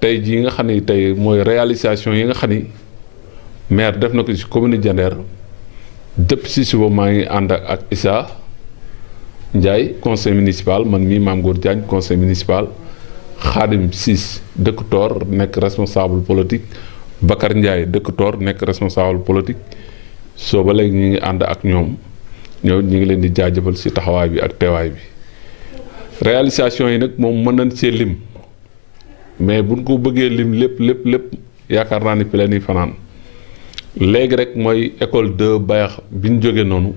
tey jii nga xam ni tey mooy réalisation yi nga xam ni maire def na ko ci commune Diender depuis si suba maa ngi ànd ak Issa Ndiaye conseil municipal man mii Mame Gor Diagne conseil municipal Khadim Ciss dëkk Tor nekk responsable politique Bakar Ndiaye dëkk Tor nekk responsable politique soo ba léegi ñu ngi ànd ak ñoom ñu ngi leen di jaajëfal ci taxawaay bi ak teewaay bi réalisation yi nag moom mën nañ see lim mais buñ ko bëggee lim lépp yaakaar naa ni fi leen fanaan léegi rek mooy école 2 Bayax bi ñu jógee noonu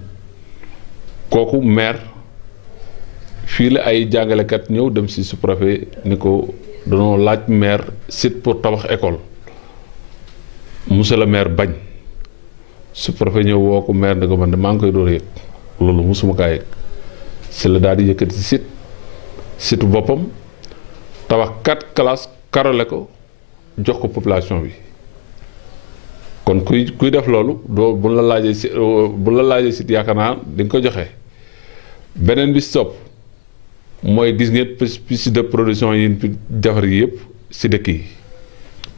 kooku maire fii la ay jàngalekat ñëw dem ci sous-préfet ni ko danoo laaj maire site pour tabax école monsieur le maire bañ sous-préfet ñëw woo ko maire ne ko man de maa ngi koy door yëg loolu mosuma kaa yëg ci la daal di yëkkati site boppam tabax 4 classes karole ko jox ko population bi kon kuy def loolu doo bu la laajee site yaakaar naa di nga ko joxe beneen bi stop mooy gis ngeen piste de production yi fi defar yi yëpp ci dëkk yi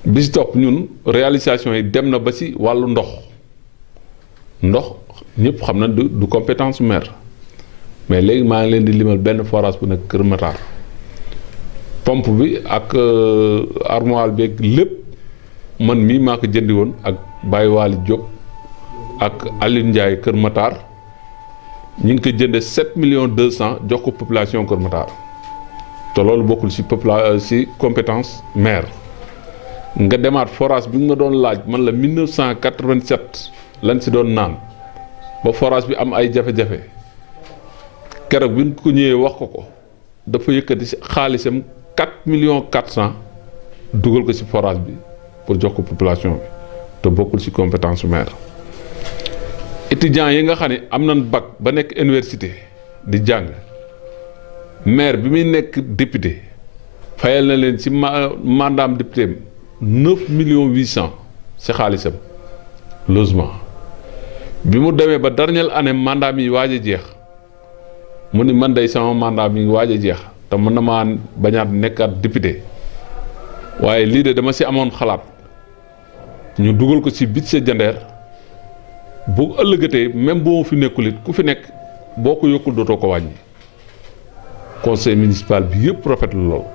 bi stop ñun réalisation yi dem na ba ci wàllu ndox ñëpp xam na du compétence maire mais léegi maa ngi leen di limal benn forage bu nekk Kër Matar pompe bi ak armoire bi lépp man mii maa ko jëndi woon ak Baye Waly Diop ak Aliou Ndiaye Kër Matar ñu ngi ko jënde 7 200 000 jox ko population Kër Matar te loolu bokkul ci compétence maire nga demaat forage bi nga doon laaj man la 1987 lañ ci doon naan ba forage bi am ay jafe-jafe keroog bi ñu ko ñëwee wax ko dafa yëkkati ci xaalisam 4 400 000 dugal ko ci forage bi pour jox ko population bi te bokkul ci compétence maire étudiants yi nga xam ne am nañ bac ba nekk université di jàng maire bi muy nekk député fayal na leen ci mandaam député 9 800 000 ci xaalisam logement bi mu demee ba dernière année mandat mi waaj a jeex mu ni man day sama mandat mi ngi waaj a jeex te mën na maa bañaat nekkaat député waaye lii de dama ci amoon xalaat ñu dugal ko ci budget Diender bu ëllëgatee même boo fi nekkul it ku fi nekk boo ko yokkul dootoo ko wàññi conseil municipal bi yëpp rafetlu lool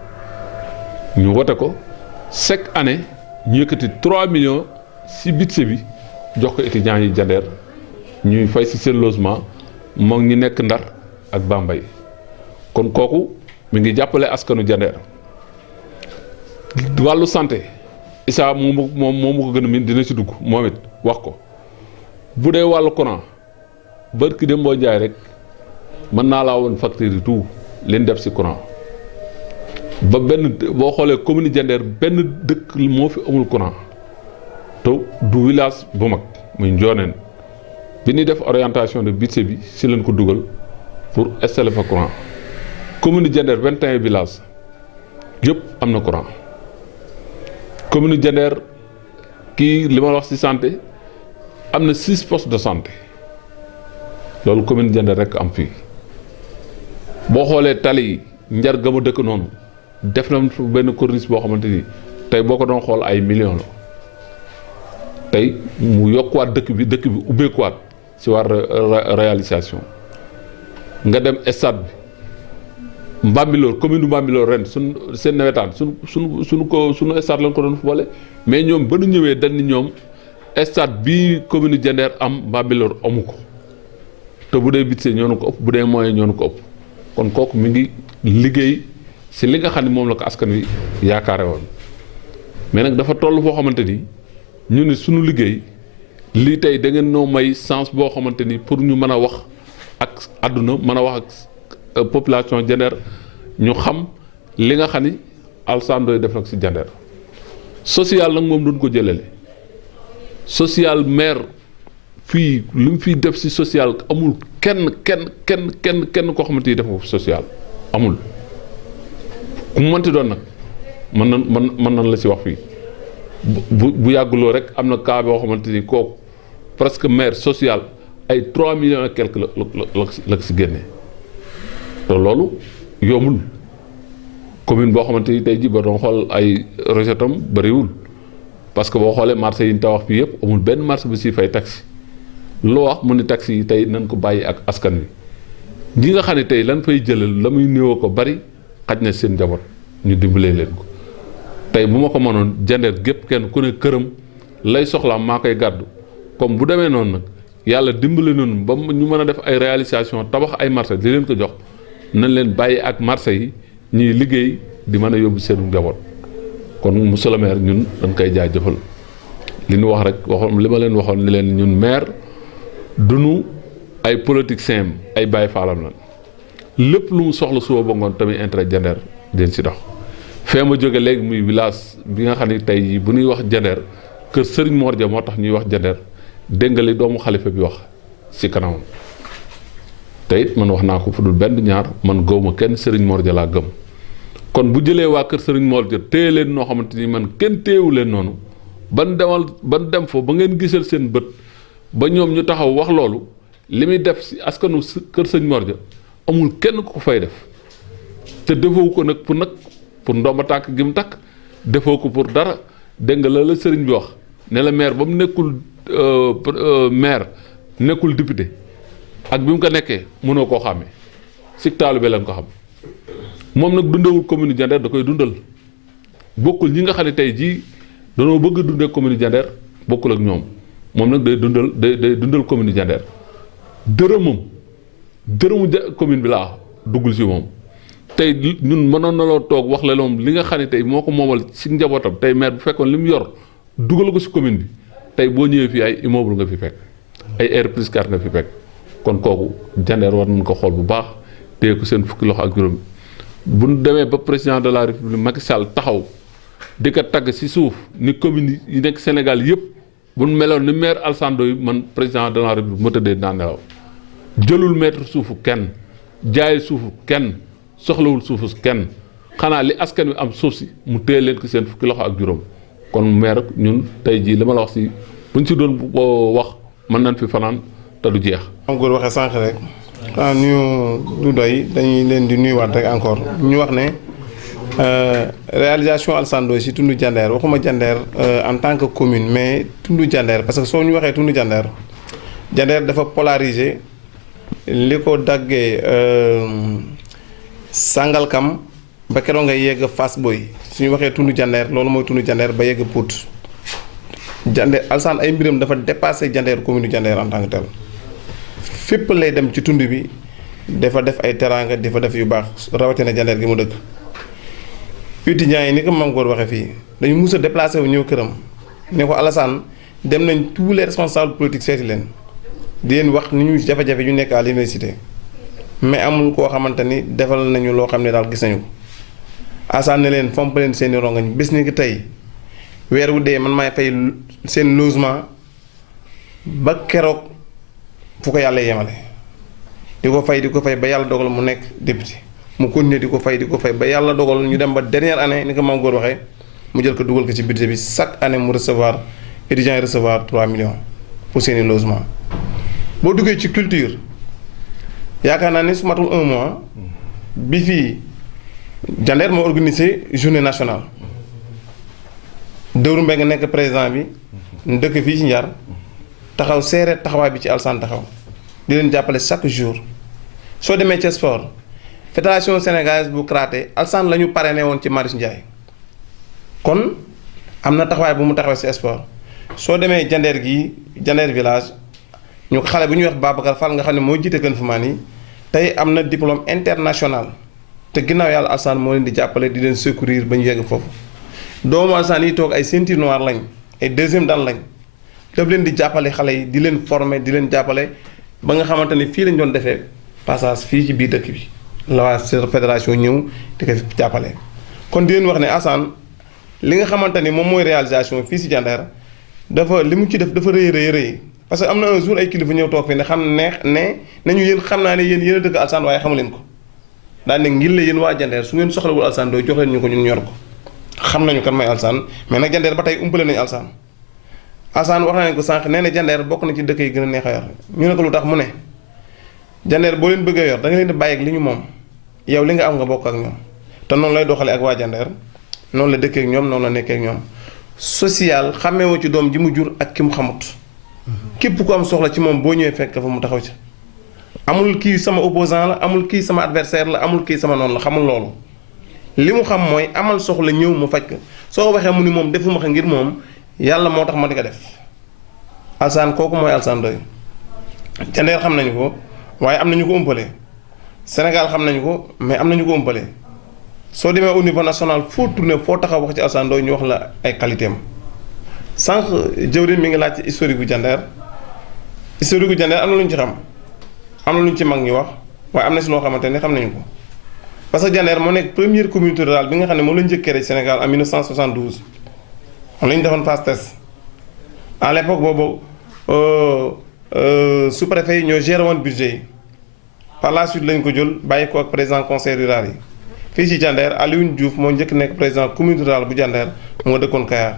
ñu wote ko chaque année ñu yëkkati 3 millions ci budget bi jox ko étudiants yi Diender ñuy fay ci seen logement moom ñi nekk Ndar ak Bambey kon kooku mi ngi jàppale askanu Diender wàllu santé Issa moom ko gën a miin dina ci dugg moom it wax ko bu dee wàllu courant barki dem boo jaay rek mën naa laa woon facture yi tout leen def ci courant ba boo xoolee commune Diender benn dëkk moo fi amul courant te du village bu mag muy Njooneen bi ñuy def orientation de budget bi ci leen ko dugal pour installer fa courant commune Diender 21 villages yëpp am na courant commune Diender kii li ma wax ci santé am na 6 postes de santé loolu commune Diender rek am fii boo xoolee tali yi njar ga ma dëkk noonu def na benn corniche boo xamante ni tey boo ko doon xool ay millions la tey mu yokkuwaat dëkk bi ubbeekuwaat ci war réalisation nga dem stade bi Mbambilor commune Mbambilor ren seen nawetaan suñu stade lañ ko doon footballé mais ñoom ba nu ñëwee dañ ni ñoom stade bii commune Diender am Mbambilor amu ko te bu dee budget ñoo nu ko ëpp bu dee moyen ñoo nu ko ëpp kon kooku mi ngi liggéey ci li nga xam ne moom la ko askan wi yaakaare woon mais nag dafa toll foo xamante ni ñu ne suñu liggéey lii tey da ngeen noo may sens boo xamante ni pour ñu mën a wax ak àdduna mën a wax ak population Diender ñu xam li nga xam ni Alassane Ndoye def nag ci Diender social nag moom duñ ko jëlale social maire fii lu mu fiy def ci social amul kenn koo xamante ni def nga social amul ku mu mënti doon nag mën nan la ci wax fii bu yàgguloo rek am na cas boo xamante ni kooku presque maire social ay 3 millions et quelque la ci génne te loolu yombul commune boo xamante ni tey jii ba doon xool ay recette am bëriwul parce que boo xoolee marché yi ñu tabax fii yëpp amul benn marché bu si fay taxi loo wax mu ni taxi yi tey nañ ko bàyyi ak askan wi ñi nga xam ne tey lan fay jëlal la muy néew ko bari xaj na seen njaboot ñu dimbalee leen ko tey bu ma ko mënoon jandeer gépp kenn ku ne këram lay soxlaam maa koy gàddu comme bu demee noonu nag yàlla dimbale noonu ba ñu mën a def ay réalisation tabax ay marché di leen ko jox nañ leen bàyyi ak marché yi ñuy liggéey di mën a yóbbu seen njaboot kon monsieur le maire ñun dañ koy jaajëfal li ñu wax rek waxoon li ma leen waxoon ni leen ñun maire duñu ay politiciens ay Baye Fallam la lépp lu mu soxla suba ba ngoon tamit intérêt jandeer den si dox fee ma jóge léegi muy village bi nga xam ne tey jii bu ñuy wax jandeer kër Serigne Mor Dia moo tax ñuy wax jandeer dégg nga li doomu xalifa bi wax si kanamam te it man wax naa ko fu dul benn ñaar man gëwma kenn Serigne Mor Dia laa gëm kon bu jëlee waa kër Serigne Mor Dia téye leen noo xamante ni man kenn téyewu leen noonu ban dem fa ba ngeen gisal seen bët ba ñoom ñu taxaw wax loolu li muy def si askanu kër Serigne Mor Dia amul kenn ku ko fay def te defoo ko nag pour ndomba tànk gi mu takk defoo ko pour dara dégg nga la sëriñ bi wax ne la maire ba mu nekkul maire nekkul député ak bi mu ko nekkee mënoo koo xàmmee si taalibe lañ ko xam moom nag dundewul commune Diender da koy dundal bokkul ñi nga xam ne tey jii danoo bëgg a dundee commune Diender bokkul ak ñoom moom nag day dundal commune Diender dërëmu commune bi laa duggul si moom tey ñun mënoon na loo toog wax la moom li nga xam ne tey moo ko moomal si njabootam tey maire bu fekkoon li mu yor dugal ko si commune bi tey boo ñëwee fii ay immeuble nga fi fekk ay R+4 nga fi fekk kon kooku Diender war nañ ko xool bu baax téye ko seen fukki loxo ak juróom bu ñu demee ba président de la république Macky Sall taxaw di ko tagg si suuf ni commune yi nekk Sénégal yëpp bu ñu meloon ni maire Alassane Ndoye man président de la république ma tëddee naa nelaw jëlul mètre suufu kenn jaay suufu kenn soxlawul suufu kenn xanaa li askan wi am suuf si mu téye leen ko seen fukki loxo ak juróom kon maire ñun tey jii li ma la wax si buñ si doon wax mën nañ fi fanaan te du jeex. am góor waxee sànq rek ah nuyu du doy dañuy leen di nuyuwaat rek encore ñu wax ne réalisation Alassane Ndoye si tundu Diender waxuma Diender en tant que commune mais tundu Diender parce que soo ñu waxee tundu Diender dafa polariser li ko daggee Sangalkam ba keroog ngay yegg Fass Boye suñu waxee tundu Diender loolu mooy tundu Diender ba yegg Pout Diender Alassane ay mbiram dafa dépassé Diender commune Diender en tant que tel fépp lay dem ci tund bi dafa def ay teraanga dafa def yu baax rawatina Diender gi mu dëkk étudiants yi ni ko Mame Gor waxee fii dañu mus a déplacé wu ñëw këram ne ko Alassane dem nañ tous les responsables politiques seeti leen di leen wax ni ñu jafe-jafe ñu nekk à l'université mais amul koo xamante ni defal nañu loo xam ne daal gis nañu ko Alassane ne leen fomp leen seeni rongañ bis ni ki tey weer wu dee man maay fay seen logement ba keroog fu ko yàlla yemale di ko fay ba yàlla dogal mu nekk député mu continuer di ko fay ba yàlla dogal ñu dem ba dernière année ni ko Mame Gor waxee mu jël ko dugal ko ci budget bi chaque année mu recevoir étudiants yi recevoir 3 millions pour seeni logement boo duggee ci culture yaakaar naa ni su matul 1 mois bi fii Diender moo organisé journée nationale Dóoru Mbengue nga nekk président bi dëkk fii ci Njar taxaw seere taxawaay bi ci Alassane taxaw di leen jàppale chaque jour soo demee ci sport fédération sénégalaise bu karaté Alassane la ñu parrainé woon ci Marius Ndiaye kon am na taxawaay bu mu taxawee ci sport soo demee Diender gii Diender village ñu xale bu ñuy wax Babacar Fall nga xam ne moo jiite Kën Fumaan yi tey am na diplôme international te ginnaaw yàlla Alassane moo leen di jàppale di leen secourir ba ñu yegg foofu doomu Alassane yi toog ay ceinture noire lañ ay deuxième dan lañ daf leen di jàppale xale yi di leen former di leen jàppale ba nga xamante ni fii lañ doon defee passage fii ci biir dëkk bi la waa fédération ñëw di ko jàppale kon di leen wax ne Alassane li nga xamante ni moom mooy réalisation fii si Diender dafa li mu ci def dafa rëy parce que am na un jour ay kilifa ñëw toog fii ne xam ne nañu yéen xam naa ne yéen a dëkk Alassane waaye xamu leen ko daan ne ngir la yéen waa Diender su ngeen soxlawul Alassane doo jox leen ñu ko ñun ñor ko xam nañu kan mooy Alassane mais nag Diender ba tey umpale nañu Alassane wax nañ ko sànq nee na Diender bokk na ci dëkk yi gën a neex a yor ñu ne ko lu tax mu ne Diender boo leen bëggee yor da nga leen di bàyyi ak li ñu moom yow li nga am nga bokk ak ñoom te noonu lay doxale ak waa Jandeer noonu la dëkkee ak ñoom noonu la nekkee ak ñoom social xàmmeewoo ci doom ji mu jur ak ki mu xamut képp ku am soxla ci moom boo ñëwee fekk fa mu taxaw ci amul kii sama opposant la amul kii sama adversaire la amul kii sama noonu la xamul loolu li mu xam mooy amal soxla ñëw mu faj ko soo waxee mu ni moom defuma ko ngir moom yàlla moo tax ma di ko def Alassane kooku mooy Alassane Ndoye Jandeer xam nañu ko waaye am nañu ko ëmpalee Sénégal xam nañu ko mais am nañu ko ëmpalee soo demee au niveau national foo tourné foo taxaw wax ci Alassane Ndoye ñu wax la ay qualité am sànq jëwriñ mi ngi laaj ci historique gu Jandeer historique gu Jandeer am na lu ñu ci xam am na lu ñu ci mag ñi wax waaye am na si loo xamante ne xam nañu ko parce que Jandeer moo nekk première communauté rurale bi nga xam ne moom la njëkkee rek Sénégal en 1972 am la ñu defoon phase test à l'époque boobu sous-préfet yi ñoo géré woon budget yi par la suite lañ ko jël bàyyi ko ak président conseil rural yi fii ci Jandeer Alioune Diouf moo njëkk nekk président communauté rurale bu Jandeer moo dëkkoon Kayar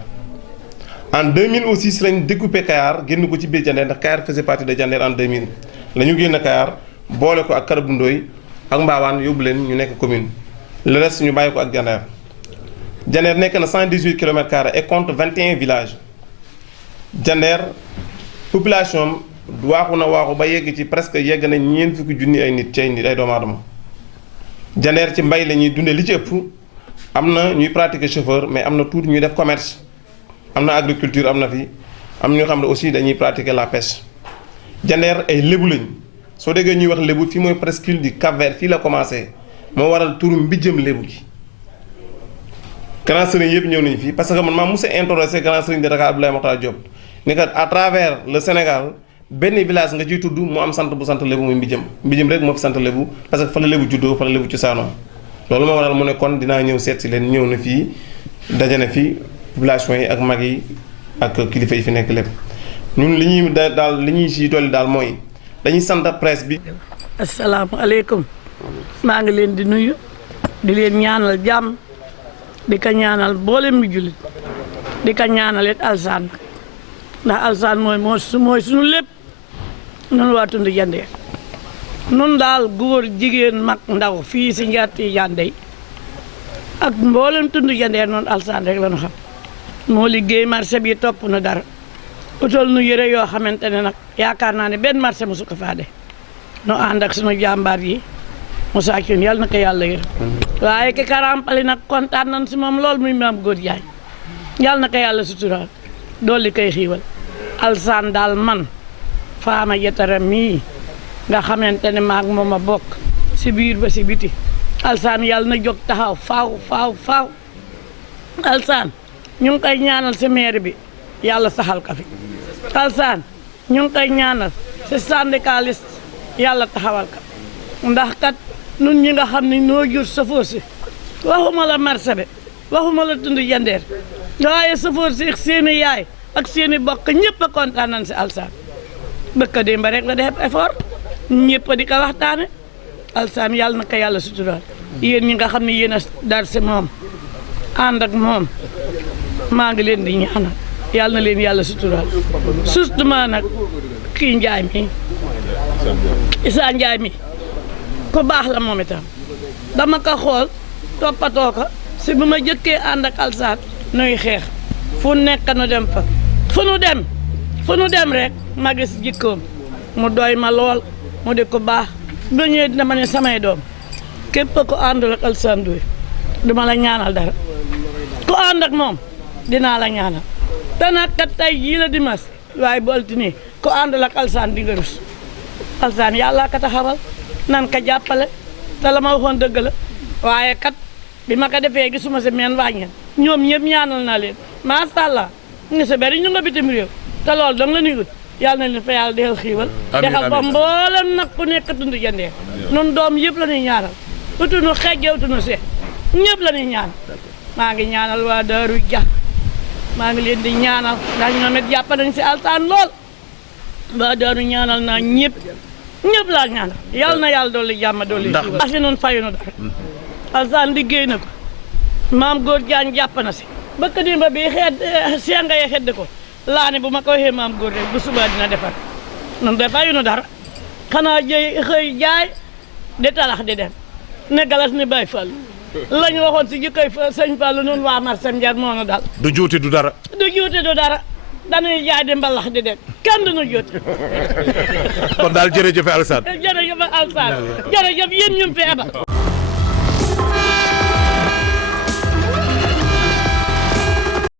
en 2000 aussi si lañ découpé Kayar génn ko ci biir Jandeer ndax Kayar faisait partie de Jandeer en 2000 la ñu génn Kayar boole ko ak Karabou Ndoye ak Mbaawaan yóbbu leen ñu nekk commune le reste ñu bàyyi ko ak Jandeer Jandeer nekk na 118 km² et compte 21 villages Jandeer population waaxu na waaxu ba yegg ci presque yegg na ñeent fukki junni ay nit ci ay nit ay doomu aadama Jandeer ci mbay la ñuy dundee li ci ëpp am na ñuy pratiquer chauffeur mais am na tuuti ñuy def commerce am na agriculture am na fi am ñoo xam ne aussi dañuy pratiquer la pêche Jandeer ay lébu lañ soo déggee ñuy wax lébu fii mooy presqu'île du Cap-Vert fii la commencé moo waral turu mbijjëm lébu gi grand sëriñ yëpp ñëw nañu fii parce que man maa mos a introduire grand sëriñ de Dakar Abdoulaye Mokhtar Diop ni que à travers le Sénégal benn village nga ciy tudd mu am sant bu sant lébu muy mbijëm rek moo fi sant lébu parce que fa la lébu juddoo fa la lébu cosaanoo loolu moo waral mu ne kon dinaa ñëw seet si leen ñëw na fii daje na fii population yi ak mag yi ak kilifa yi fi nekk lépp ñun li ñuy daal li ñuy si dolli daal mooy dañuy sant presse bi. asalaamaaleykum maa ngi leen di nuyu di leen ñaanal jàmm di ko ñaanal boolem mi jullit di ko ñaanal it Alassane ndax Alassane mooy suñu lépp nun waa tund Jandeer nun daal góor jigéen mag ndaw fii si njaati Jandeer ak mboolem tund Jandeer noonu Alassane rek la ñu xam moo liggéey marché bi topp na dara utal nu yëre yoo xamante ne nag yaakaar naa ne benn marché mosu ko faa de no ànd ak sunu jàmbaar yi Moussa Thioune yàlla na ko yàlla yër waaye ki karampali nag kontaan nañ si moom lool muy maam góor jaay yàlla na ko yàlla suturaal dolli koy xiiwal Alassane daal man faama yetara mii nga xamante ne maag moom a bokk si biir ba si biti Alassane yàlla na jóg taxaw faaw Alassane ñu ngi koy ñaanal si maire bi yàlla saxal ka fi Alassane ñu ngi koy ñaanal si syndicaliste yàlla taxawal ka ndax kat nun ñi nga xam ne noo jur safóor si waxuma la marché bi waxuma la tund Jandeer waaye safóor si seeni yaay ak seeni bokk ñëpp a kontaan nañ si Alassane bëkk démb rek la def effort ñëpp di ko waxtaane Alassane yàlla na ko yàlla suturaal yéen ñi nga xam ne yéen a dar si moom ànd ak moom maa ngi leen di ñaanal yàlla na leen yàlla suturaal surtout nag kii Njaay mi Issa Njaay mi ku baax la moom itam dama ko xool toppatoo ko si bu ma jëkkee ànd ak Alassane nuy xeex fu nekk nu dem fa fu nu dem rek ma gis jikkoom mu doy ma lool mu di ko baax ba ñëwee dina ma ne samay doom képp ku àndul ak Alassane Ndoye duma la ñaanal dara ku ànd ak moom dinaa la ñaanal te nag kat tey jii la dimanche waaye bu altine ku àndul ak Alassane di nga rus Alassane yàlla ka taxawal nan ka jàppale te la ma waxoon dëgg la waaye kat bi ma ko defee gisuma si meen wàññeen ñoom ñëpp ñaanal naa leen macha allah nga sa bari ñu nga bitim réew te loolu dong la ñuy ut yàlla na leen fa yàlla defal xiiwal defal ba mboolem nag ku nekk tund Jandeer nun doom yëpp la ñuy ñaanal utunu xejje utunu seet ñëpp la ñuy ñaan maa ngi ñaanal waa Daaru Ja maa ngi leen di ñaanal ndax ñoom it jàpp nañ si Alassane lool waa Daaru ñaanal naa ñëpp laa ñaanal yàlla na yàlla dolli jàmm dolli xiiwal asi noonu fayunu dara Alassane liggéey na ko maam góor jaan jàpp na si bëkk dimba bi senga ye xedd ko laa ne bu ma ko waxee maam góor rek bu subaa dina defar noonu defayunu dara xanaa xëy jaay di talax di dem ne galas ni bay fal la ñu waxoon si jikkoy sëñ Fallou noonu waa Marsam Ndiar moo nu dal. du juuti du dara. du juuti du dara dañuy jaay di mbalax di dem kenn du ñu juuti. kon daal jërëjëf Alassane. jërëjëf Alassane jërëjëf yéen ñu fi eba.